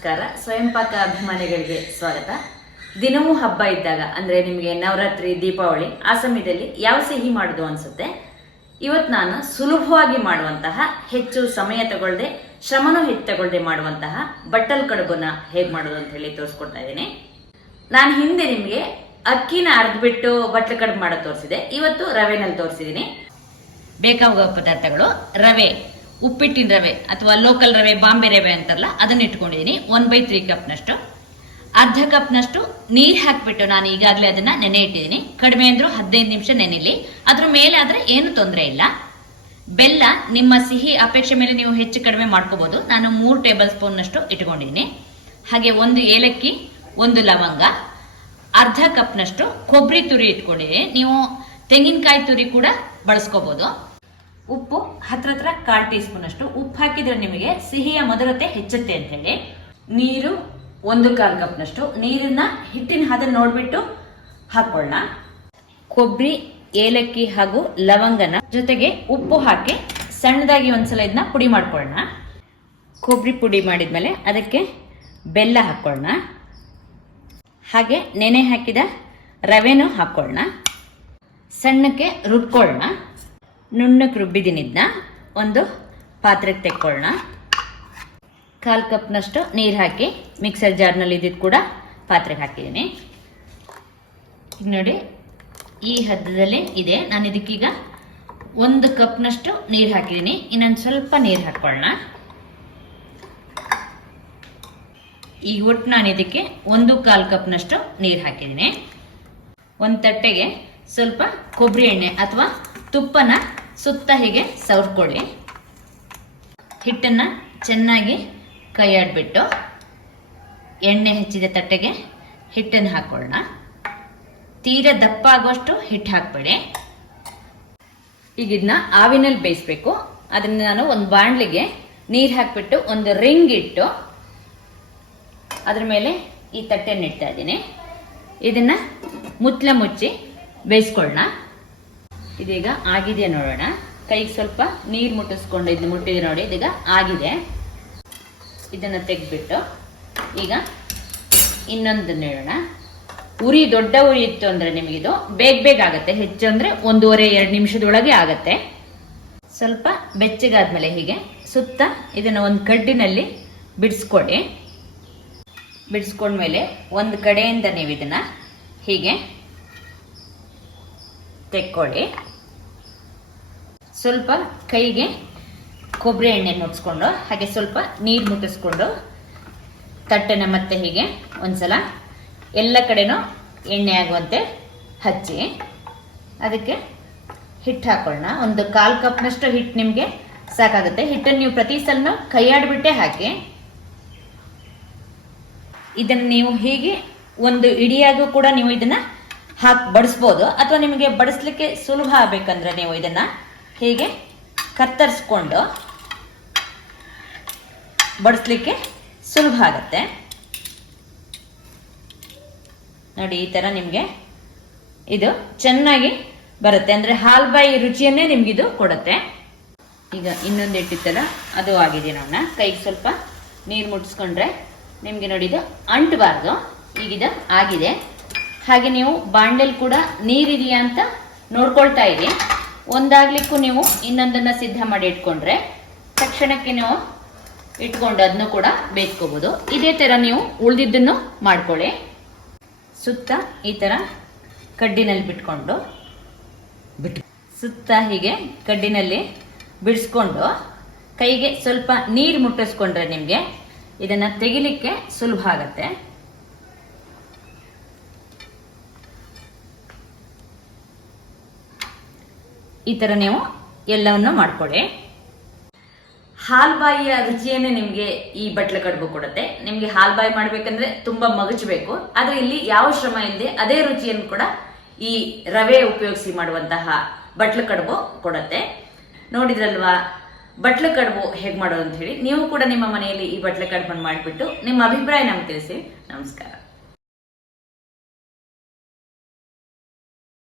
ನಮಸ್ಕಾರ. ಸ್ವಯಂ ಪಾಕ ಅಭಿಮಾನಿಗಳಿಗೆ ಸ್ವಾಗತ. ದಿನವೂ ಹಬ್ಬ ಇದ್ದಾಗ ಅಂದ್ರೆ ನಿಮಗೆ ನವರಾತ್ರಿ, ದೀಪಾವಳಿ ಆ ಸಮಯದಲ್ಲಿ ಯಾವ ಸಿಹಿ ಮಾಡುದು ಅನ್ಸುತ್ತೆ. ಇವತ್ತು ನಾನು ಸುಲಭವಾಗಿ ಮಾಡುವಂತಹ, ಹೆಚ್ಚು ಸಮಯ ತಗೊಳ್ಳದೆ, ಶ್ರಮನೂ ಹೆಚ್ಚು ತಗೊಳ್ಳದೆ ಮಾಡುವಂತಹ ಬಟ್ಟಲ್ ಕಡುಬನ್ನ ಹೇಗ್ ಮಾಡೋದು ಅಂತ ಹೇಳಿ ತೋರಿಸ್ಕೊಡ್ತಾ ಇದ್ದೀನಿ. ನಾನು ಹಿಂದೆ ನಿಮ್ಗೆ ಅಕ್ಕಿನ ಅರ್ದ್ಬಿಟ್ಟು ಬಟ್ಲ ಕಡುಬು ಮಾಡೋದು ತೋರಿಸಿದೆ. ಇವತ್ತು ರವೆನಲ್ಲಿ ತೋರಿಸಿದ್ದೀನಿ. ಬೇಕಾಗುವ ಪದಾರ್ಥಗಳು: ರವೆ, ಉಪ್ಪಿಟ್ಟಿನ ರವೆ ಅಥವಾ ಲೋಕಲ್ ರವೆ, ಬಾಂಬೆ ರವೆ ಅಂತಾರಲ್ಲ, ಅದನ್ನ ಇಟ್ಕೊಂಡಿದ್ದೀನಿ. 1/3 ಕಪ್ನಷ್ಟು. ಅರ್ಧ ಕಪ್ನಷ್ಟು ನೀರು ಹಾಕ್ಬಿಟ್ಟು ನಾನು ಈಗಾಗಲೇ ಅದನ್ನ ನೆನೆ ಇಟ್ಟಿದ್ದೀನಿ. ಕಡಿಮೆ ಅಂದ್ರೂ 15 ನಿಮಿಷ ನೆನೆಲಿ. ಅದ್ರ ಮೇಲೆ ಆದ್ರೆ ಏನು ತೊಂದರೆ ಇಲ್ಲ. ಬೆಲ್ಲ ನಿಮ್ಮ ಸಿಹಿ ಅಪೇಕ್ಷೆ ಮೇಲೆ ನೀವು ಹೆಚ್ಚು ಕಡಿಮೆ ಮಾಡ್ಕೋಬಹುದು. ನಾನು 3 ಟೇಬಲ್ ಸ್ಪೂನ್ ನಷ್ಟು ಇಟ್ಕೊಂಡಿದ್ದೀನಿ. ಹಾಗೆ 1 ಏಲಕ್ಕಿ, 1 ಲವಂಗ, ಅರ್ಧ ಕಪ್ನಷ್ಟು ಕೊಬ್ಬರಿ ತುರಿ ಇಟ್ಕೊಂಡಿದ್ದೀನಿ. ನೀವು ತೆಂಗಿನಕಾಯಿ ತುರಿ ಕೂಡ ಬಳಸ್ಕೋಬಹುದು. ಉಪ್ಪು ಹತ್ರ 1/4 ಟೀ ಸ್ಪೂನ್ ಅಷ್ಟು. ಉಪ್ಪು ಹಾಕಿದ್ರೆ ನಿಮಗೆ ಸಿಹಿಯ ಮಧುರತೆ ಹೆಚ್ಚುತ್ತೆ ಅಂತ ಹೇಳಿ. ನೀರು 1/4 ಕಪ್ನಷ್ಟು. ನೀರನ್ನ ಹಿಟ್ಟಿನ ಹದ ನೋಡ್ಬಿಟ್ಟು ಹಾಕೊಳ್ಳೋಣ. ಕೊಬ್ಬರಿ, ಏಲಕ್ಕಿ ಹಾಗೂ ಲವಂಗನ ಜೊತೆಗೆ ಉಪ್ಪು ಹಾಕಿ ಸಣ್ಣದಾಗಿ ಒಂದ್ಸಲ ಇದನ್ನ ಪುಡಿ ಮಾಡ್ಕೊಳ್ಳೋಣ. ಕೊಬ್ಬರಿ ಪುಡಿ ಮಾಡಿದ್ಮೇಲೆ ಅದಕ್ಕೆ ಬೆಲ್ಲ ಹಾಕೊಳ್ಳೋಣ. ಹಾಗೆ ನೆನೆ ಹಾಕಿದ ರವೆನೂ ಹಾಕೊಳ್ಳೋಣ. ಸಣ್ಣಕ್ಕೆ ರುಬ್ಕೊಳ್ಳೋಣ. ನುಣ್ಣಕ್ಕೆ ರುಬ್ಬಿದಿನಿದ್ನ ಒಂದು ಪಾತ್ರೆಗೆ ತೆಕ್ಕೊಳ್ಳೋಣ. 1/4 ಕಪ್ನಷ್ಟು ನೀರು ಹಾಕಿ ಮಿಕ್ಸರ್ ಜಾರ್ನಲ್ಲಿ ಇದ್ದಿದ್ದು ಕೂಡ ಪಾತ್ರೆಗೆ ಹಾಕಿದ್ದೀನಿ. ಈಗ ನೋಡಿ, ಈ ಹದದಲ್ಲಿ ಇದೆ. ನಾನು ಇದಕ್ಕೀಗ 1 ಕಪ್ನಷ್ಟು ನೀರು ಹಾಕಿದ್ದೀನಿ. ಇನ್ನೊಂದು ಸ್ವಲ್ಪ ನೀರು ಹಾಕೊಳ್ಳೋಣ. ಈಗ ಒಟ್ಟು ನಾನು ಇದಕ್ಕೆ 1/4 ಕಪ್ನಷ್ಟು ನೀರು ಹಾಕಿದ್ದೀನಿ. ಒಂದು ತಟ್ಟೆಗೆ ಸ್ವಲ್ಪ ಕೊಬ್ಬರಿ ಎಣ್ಣೆ ಅಥವಾ ತುಪ್ಪನ ಸುತ್ತ ಹೀಗೆ ಸವರ್ಕೊಳ್ಳಿ. ಹಿಟ್ಟನ್ನ ಚೆನ್ನಾಗಿ ಕೈಯಾಡ್ಬಿಟ್ಟು ಎಣ್ಣೆ ಹೆಚ್ಚಿದ ತಟ್ಟೆಗೆ ಹಿಟ್ಟನ್ನು ಹಾಕೊಳ್ಳೋಣ. ತೀರಾ ದಪ್ಪ ಆಗುವಷ್ಟು ಹಿಟ್ಟು ಹಾಕ್ಬೇಡಿ. ಈಗ ಇದನ್ನ ಆವಿನಲ್ಲಿ ಬೇಯಿಸ್ಬೇಕು. ಅದನ್ನ ನಾನು ಒಂದು ಬಾಣಲಿಗೆ ನೀರು ಹಾಕ್ಬಿಟ್ಟು ಒಂದು ರಿಂಗ್ ಇಟ್ಟು ಅದ್ರ ಮೇಲೆ ಈ ತಟ್ಟೆನ ಇಡ್ತಾ ಇದ್ದೀನಿ. ಇದನ್ನ ಮುಚ್ಚಳ ಮುಚ್ಚಿ ಬೇಯಿಸ್ಕೊಳ್ಳೋಣ. ಇದೀಗ ಆಗಿದೆ ನೋಡೋಣ. ಕೈಗೆ ಸ್ವಲ್ಪ ನೀರು ಮುಟ್ಟಿಸ್ಕೊಂಡು ಇದನ್ನ ಮುಟ್ಟಿದೆ ನೋಡಿ. ಇದೀಗ ಆಗಿದೆ. ಇದನ್ನ ತೆಗೆದ್ಬಿಟ್ಟು ಈಗ ಇನ್ನೊಂದನ್ನ ಇಡೋಣ. ಉರಿ ದೊಡ್ಡ ಉರಿ ಇತ್ತು ಅಂದ್ರೆ ನಿಮಗಿದು ಬೇಗ ಆಗುತ್ತೆ. ಹೆಚ್ಚು ಅಂದ್ರೆ 1.5-2 ನಿಮಿಷದೊಳಗೆ ಆಗತ್ತೆ. ಸ್ವಲ್ಪ ಬೆಚ್ಚಗಾದ್ಮೇಲೆ ಹೀಗೆ ಸುತ್ತ ಇದನ್ನ ಒಂದು ಕಡ್ಡಿನಲ್ಲಿ ಬಿಡಿಸ್ಕೊಳ್ಳಿ. ಬಿಡಿಸ್ಕೊಂಡ್ಮೇಲೆ ಒಂದು ಕಡೆಯಿಂದ ನೀವು ಇದನ್ನ ಹೀಗೆ ತೆಕ್ಕೊಳ್ಳಿ. ಸ್ವಲ್ಪ ಕೈಗೆ ಕೊಬ್ಬರಿ ಎಣ್ಣೆ ಮುಟ್ಟಿಸ್ಕೊಂಡು ಹಾಗೆ ಸ್ವಲ್ಪ ನೀರು ಮುಟ್ಟಿಸ್ಕೊಂಡು ತಟ್ಟೆನ ಮತ್ತೆ ಹೀಗೆ ಒಂದ್ಸಲ ಎಲ್ಲ ಕಡೆನೂ ಎಣ್ಣೆ ಆಗುವಂತೆ ಹಚ್ಚಿ ಅದಕ್ಕೆ ಹಿಟ್ಟು ಹಾಕೊಳ್ಳೋಣ. ಒಂದು 1/4 ಕಪ್ನಷ್ಟು ಹಿಟ್ಟು ನಿಮಗೆ ಸಾಕಾಗುತ್ತೆ. ಹಿಟ್ಟನ್ನು ನೀವು ಪ್ರತಿ ಸಲ ಕೈಯಾಡ್ಬಿಟ್ಟೆ ಹಾಕಿ. ಇದನ್ನು ನೀವು ಹೀಗೆ ಒಂದು ಇಡಿಯಾಗೂ ಕೂಡ ನೀವು ಇದನ್ನ ಹಾಕಿ ಬಡಿಸ್ಬೋದು. ಅಥವಾ ನಿಮಗೆ ಬಡಿಸ್ಲಿಕ್ಕೆ ಸುಲಭ ಆಗ್ಬೇಕಂದ್ರೆ ನೀವು ಇದನ್ನ ಹೀಗೆ ಕತ್ತರಿಸ್ಕೊಂಡು ಬಡಿಸ್ಲಿಕ್ಕೆ ಸುಲಭ ಆಗತ್ತೆ ನೋಡಿ. ಈ ತರ ನಿಮ್ಗೆ ಇದು ಚೆನ್ನಾಗಿ ಬರುತ್ತೆ. ಅಂದ್ರೆ ಹಾಲ್ಬಾಯಿ ರುಚಿಯನ್ನೇ ನಿಮ್ಗಿದು ಕೊಡುತ್ತೆ. ಈಗ ಇನ್ನೊಂದು ಇಟ್ಟಿತ್ತಲ್ಲ, ಅದು ಆಗಿದೆ ನೋಡೋಣ. ಕೈಗೆ ಸ್ವಲ್ಪ ನೀರು ಮುಟ್ಟಿಸ್ಕೊಂಡ್ರೆ ನಿಮ್ಗೆ ನೋಡಿ ಇದು ಅಂಟಬಾರ್ದು. ಈಗಿದು ಆಗಿದೆ. ಹಾಗೆ ನೀವು ಬಾಂಡೆಲ್ ಕೂಡ ನೀರಿದೆಯಾ ಅಂತ ನೋಡ್ಕೊಳ್ತಾ ಇರಿ. ಒಂದಾಗ್ಲಿಕ್ಕೂ ನೀವು ಇನ್ನೊಂದನ್ನ ಸಿದ್ಧ ಮಾಡಿ ಇಟ್ಕೊಂಡ್ರೆ ತಕ್ಷಣಕ್ಕೆ ನೀವು ಇಟ್ಕೊಂಡು ಅದನ್ನು ಕೂಡ ಬೇಯಿಸ್ಕೋಬಹುದು. ಇದೇ ತರ ನೀವು ಉಳಿದಿದ್ದನ್ನು ಮಾಡ್ಕೊಳ್ಳಿ. ಸುತ್ತ ಈ ತರ ಕಡ್ಡಿನಲ್ಲಿ ಬಿಟ್ಕೊಂಡು ಸುತ್ತ ಹೀಗೆ ಕಡ್ಡಿನಲ್ಲಿ ಬಿಡಿಸ್ಕೊಂಡು ಕೈಗೆ ಸ್ವಲ್ಪ ನೀರು ಮುಟ್ಟಿಸ್ಕೊಂಡ್ರೆ ನಿಮ್ಗೆ ಇದನ್ನ ತೆಗಿಲಿಕ್ಕೆ ಸುಲಭ ಆಗತ್ತೆ. ಈ ತರ ನೀವು ಎಲ್ಲವನ್ನು ಮಾಡ್ಕೊಳ್ಳಿ. ಹಾಲ್ಬಾಯಿಯ ರುಚಿಯನ್ನೇ ನಿಮ್ಗೆ ಈ ಬಟ್ಲ ಕಡುಬು ಕೊಡುತ್ತೆ. ನಿಮ್ಗೆ ಹಾಲ್ಬಾಯಿ ಮಾಡ್ಬೇಕಂದ್ರೆ ತುಂಬಾ ಮಗಚಬೇಕು. ಆದ್ರೆ ಇಲ್ಲಿ ಯಾವ ಶ್ರಮ ಇಲ್ಲದೆ ಅದೇ ರುಚಿಯನ್ನು ಕೂಡ ಈ ರವೆ ಉಪಯೋಗಿಸಿ ಮಾಡುವಂತಹ ಬಟ್ಲ ಕಡುಬು ಕೊಡುತ್ತೆ. ನೋಡಿದ್ರಲ್ವಾ ಬಟ್ಲ ಕಡುಬು ಹೇಗ್ ಮಾಡೋದು ಅಂತ ಹೇಳಿ. ನೀವು ಕೂಡ ನಿಮ್ಮ ಮನೆಯಲ್ಲಿ ಈ ಬಟ್ಲ ಕಡುಬನ್ನು ಮಾಡಿಬಿಟ್ಟು ನಿಮ್ಮ ಅಭಿಪ್ರಾಯ ನಮ್ಗೆ ತಿಳಿಸಿ. ನಮಸ್ಕಾರ.